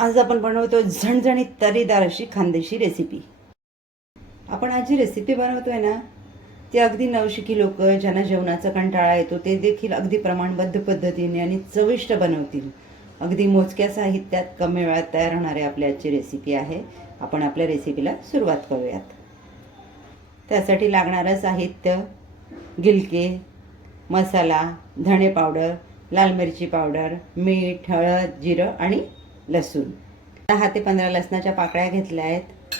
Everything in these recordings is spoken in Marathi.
आज आपण बनवतो झणझणीत तर्रीदार अशी खानदेशी रेसिपी। आपण आज जी रेसिपी बनवतोय ना ती अगदी नवशिकी लोक ज्यांना जेवणाचा कंटाळा येतो ते देखील अगदी प्रमाणबद्ध पद्धतीने आणि चविष्ट बनवतील। अगदी मोजक्या साहित्यात कमी वेळात तयार होणारी आपली आजची रेसिपी आहे। आपण आपल्या रेसिपीला सुरुवात करूयात। त्यासाठी लागणारं साहित्य गिलके, मसाला, धणे पावडर, लाल मिरची पावडर, मीठ, हळद, जिरं आणि लसूण। 10 ते 15 लसणाच्या पाकळ्या घेतल्या आहेत।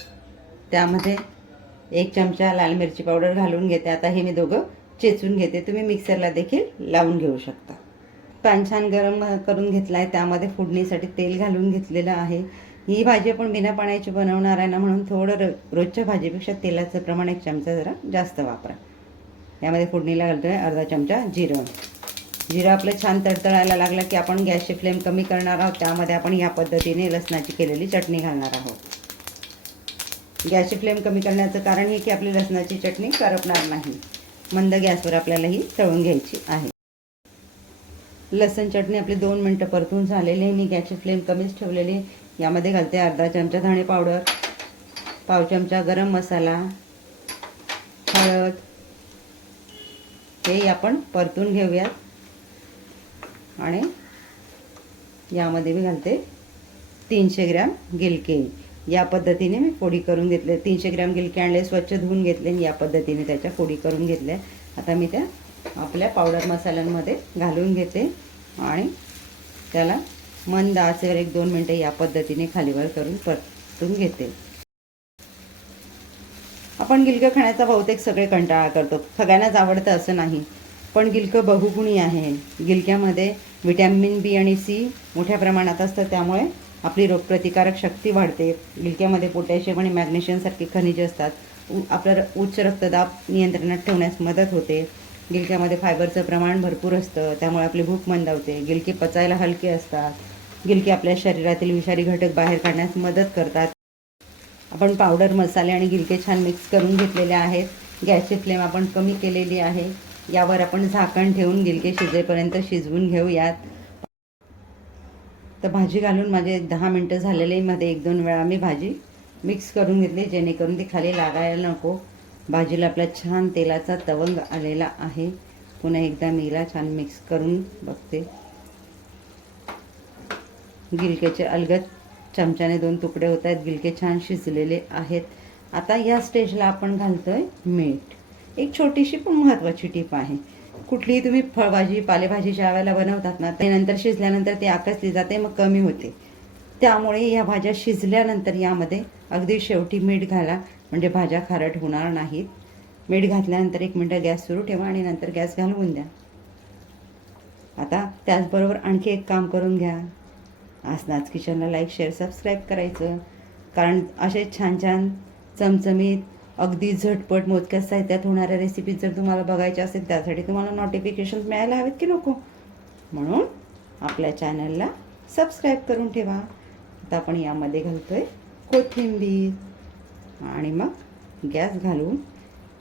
त्यामध्ये 1 चमचा लाल मिरची पावडर घालून घेते। आता हे मी दोघं चेचून घेते, तुम्ही मिक्सरला देखील लावून घेऊ शकता। पॅन छान गरम करून घेतला आहे, त्यामध्ये फोडणीसाठी तेल घालून घेतलेलं आहे। ही भाजी आपण बिना पाण्याची बनवणार आहे ना, म्हणून थोडं रोजच्या भाजीपेक्षा तेलाचं प्रमाण 1 चमचा जरा जास्त वापरा। यामध्ये फोडणीला घालतोय अर्धा चमचा जिरं। जिरं आपलं छान तडतडायला लागलं की आपण गॅसची फ्लेम कमी करणार आहोत। त्यामध्ये आपण या पद्धतीने लसणाची केलेली चटणी घालणार आहोत। गॅसची फ्लेम कमी करण्याचं कारण हे की आपली लसणाची चटणी करपणार नाही। मंद गॅसवर आपल्याला ही तळून घ्यायची आहे। लसण चटणी आपली 2 मिनिटं परतून झालेली आहे। मी गॅसची फ्लेम कमीच ठेवलेली आहे। यामध्ये घालते अर्धा चमचा धणे पावडर, पाव चमचा गरम मसाला, हळद। हे आपण परतून घेऊयात आणि यामध्ये मी घालते 300 ग्रॅम गिलके। या पद्धतीने मी फोडी करून घेतले। 300 ग्रॅम गिलके आणले, स्वच्छ धुवून घेतले, या पद्धतीने त्याच्या फोडी करून घेतल्या। आता मी त्या आपल्या पावडर मसाल्यांमध्ये घालून घेते आणि त्याला मंद आचेवर 1-2 मिनिटे या पद्धतीने खालीवर करून परतून घेते। आपण गिलकं खाण्याचा बहुतेक सगळे कंटाळा करतो, सगळ्यांनाच आवडतं असं नाही, पण गिलकं बहुगुणी आहे। गिलक्यामध्ये व्हिटॅमिन बी आणि सी मोठ्या प्रमाणात असतं, त्यामुळे आपली रोगप्रतिकारक शक्ती वाढते। गिलक्यामध्ये पोटॅशियम आणि मॅग्नेशियमसारखी खनिजे असतात, आपलं उच्च रक्तदाब नियंत्रणात ठेवण्यास मदत होते। गिलक्यामध्ये फायबरचं प्रमाण भरपूर असतं, त्यामुळे आपली भूक मंदावते। गिलके पचायला हलके असतात। गिलके आपल्या शरीरातील विषारी घटक बाहेर काढण्यास मदत करतात। आपण पावडर, मसाले आणि गिलके छान मिक्स करून घेतलेले आहेत। गॅसची फ्लेम आपण कमी केलेली आहे। यावर आपण झाकण ठेवून गिलके शिजेपर्यंत शिजवून घेऊयात। तर भाजी घालून माझे 10 मिनिटं झालेले, मध्ये 1-2 वेळा मी भाजी मिक्स करून घेतली जेणेकरून ती खाली लागायला नको। भाजीला आपला छान तेलाचा तवंग आलेला आहे। पुन्हा एकदा मी हिला छान मिक्स करून बघते। गिलक्याचे अलगद चमच्याने 2 तुकडे होत आहेत। गिलके छान शिजलेले आहेत। आता या स्टेजला आपण घालतोय मीठ। एक छोटीशी पण महत्त्वाची टिप आहे, कुठलीही तुम्ही फळभाजी पालेभाजीच्या वेळेला बनवतात ना, त्यानंतर शिजल्यानंतर ती आकसली जाते, मग कमी होते। त्यामुळे या भाज्या शिजल्यानंतर यामध्ये अगदी शेवटी मीठ घाला, म्हणजे भाज्या खारट होणार नाहीत। मीठ घातल्यानंतर 1 मिनिट गॅस सुरू ठेवा आणि नंतर गॅस घालवून द्या। आता त्याचबरोबर आणखी एक काम करून घ्या, आसनाच किचनला लाईक, शेअर, सबस्क्राईब करायचं, कारण असे छान छान चमचमीत अगदी झटपट मोजक्या साहित्यात होणाऱ्या रेसिपी जर तुम्हाला बघायच्या असेल, त्यासाठी तुम्हाला नोटिफिकेशन मिळायला हवेत की नको, म्हणून आपल्या चॅनलला सबस्क्राईब करून ठेवा। आता आपण यामध्ये घालतोय कोथिंबीर आणि मग गॅस घालून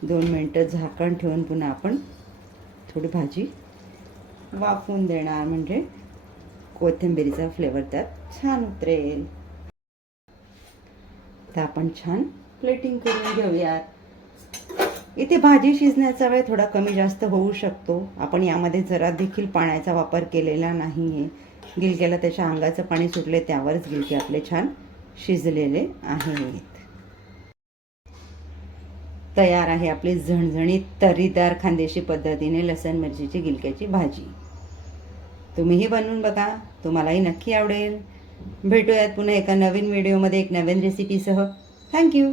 2 मिनिटं झाकण ठेवून पुन्हा आपण थोडी भाजी वाफवून देणार, म्हणजे कोथिंबीरीचा फ्लेवर त्यात छान उतरेल। तर आपण छान प्लेटिंग करून घेऊयात। इथे भाजी शिजण्याचा वेळ थोडा कमी जास्त होऊ शकतो। आपण यामध्ये जरा देखील पाण्याचा वापर केलेला नाहीये। गिलक्याला त्याच्या अंगाचं पाणी सुटले, त्यावरच गिलके आपले छान शिजलेले आहेत। तयार आहे आपली झणझणीत तर्रीदार खानदेशी पद्धतीने लसण मिरचीची गिलक्याची भाजी। तुम्हीही बनवून बघा, तुम्हालाही नक्की आवडेल। भेटूयात पुन्हा एका नवीन व्हिडिओमध्ये एक नवीन रेसिपीसह। थँक्यू।